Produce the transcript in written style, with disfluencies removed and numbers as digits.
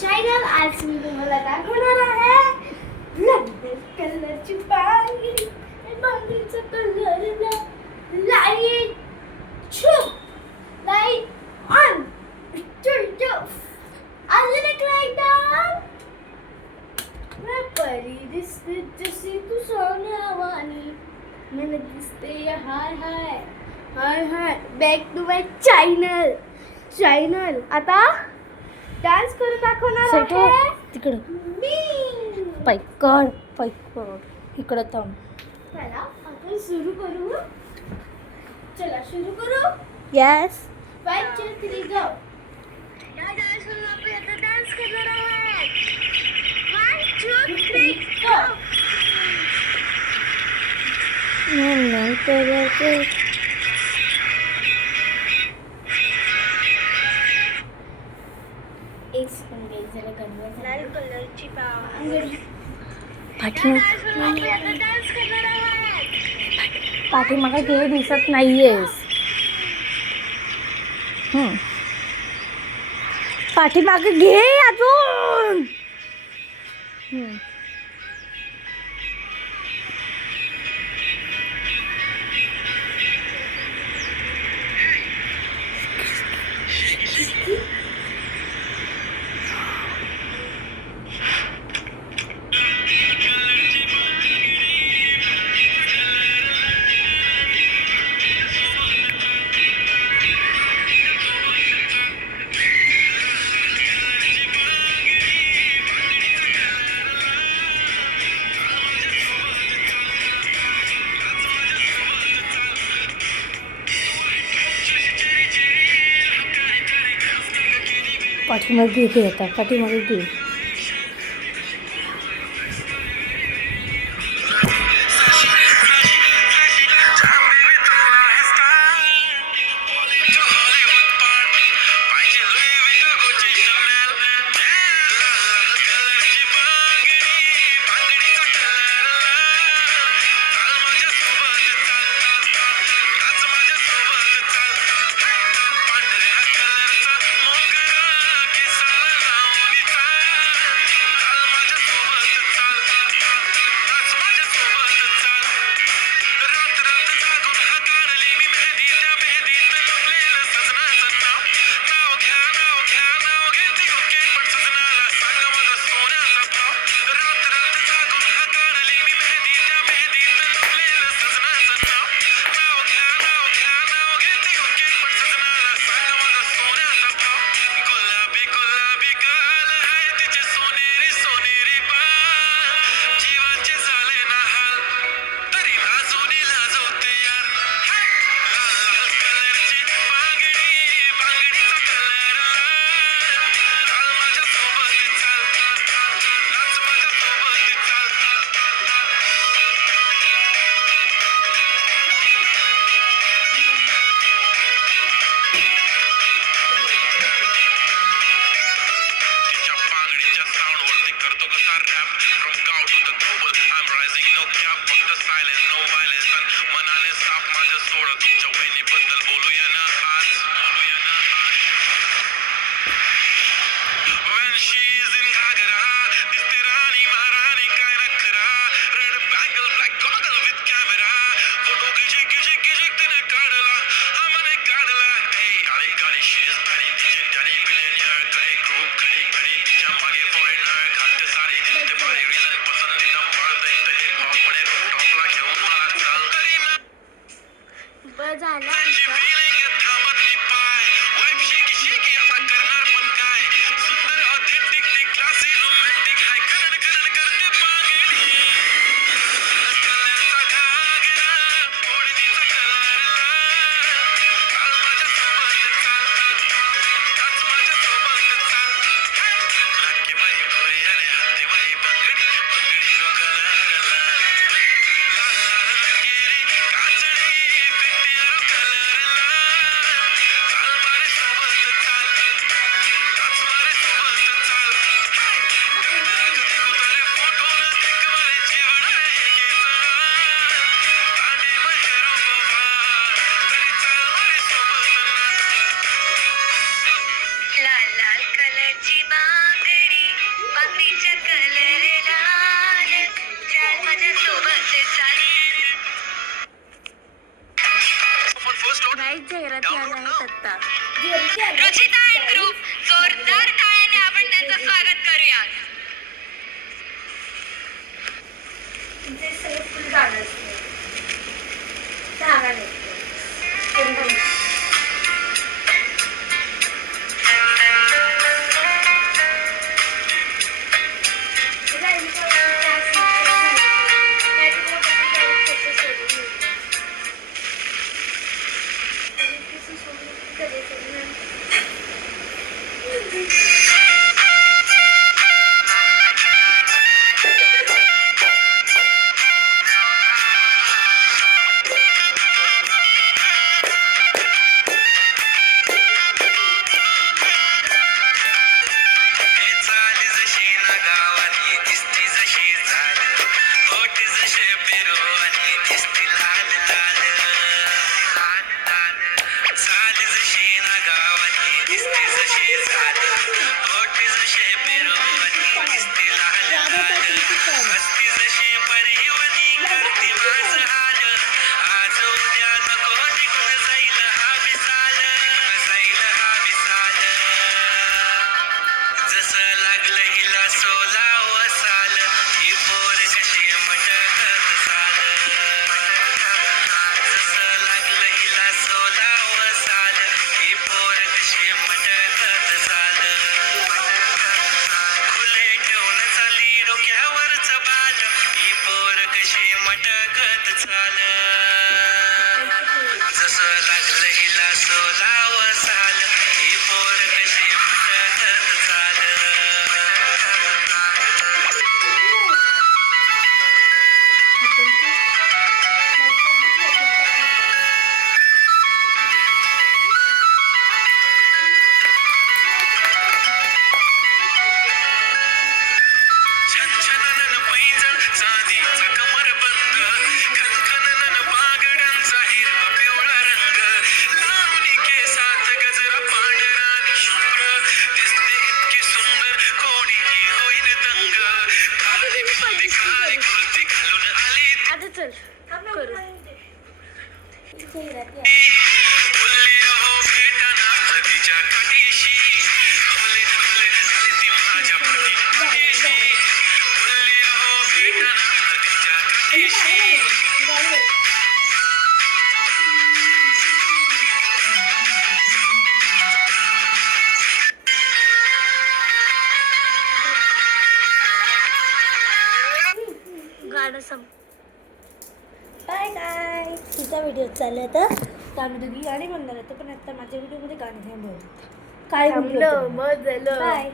Channel. आज मी तुम्हाला दाखवणार आहे लग्न कलरची बांगडी. बांगडीचा कलर लाईट छुप लाईट ऑन अजून एक लाईट ऑन. मैं परी दिसते जशी तू सोन्यावानी. मला दिसते hi hi hi hi. Back to my channel. आता डान्स करून दाखवणार आहे तिकडं मी. पैकर इकडं थांब. चला आपण सुरू करू. चला सुरू करू. यस 1 2 3 गो. या डान्स वर आपण आता डान्स करणार आहोत. 1 2 3 गो. एक सेकंड जरा गडबड. लाल कलरची बांगडी. पाठीमागे घे दिसत नाहीयेस. पाठीमागे घे अजून. पाठीमागे घे आता. पाठीमागे घे. घरातले आले आहेत आत्ता. रुचिता अँड ग्रुप जोरदार टाळ्याने आपण त्यांचं स्वागत करूया. तुमचे सगळे फुल गाणं असते. गाणं बाय गाय. तिचा व्हिडिओ चालला तर आम्ही दोघी गाणी म्हणणार होतो पण आता माझ्या व्हिडिओमध्ये गाणी नाही बोलत. काय थांबलं, मग झालं. बाय.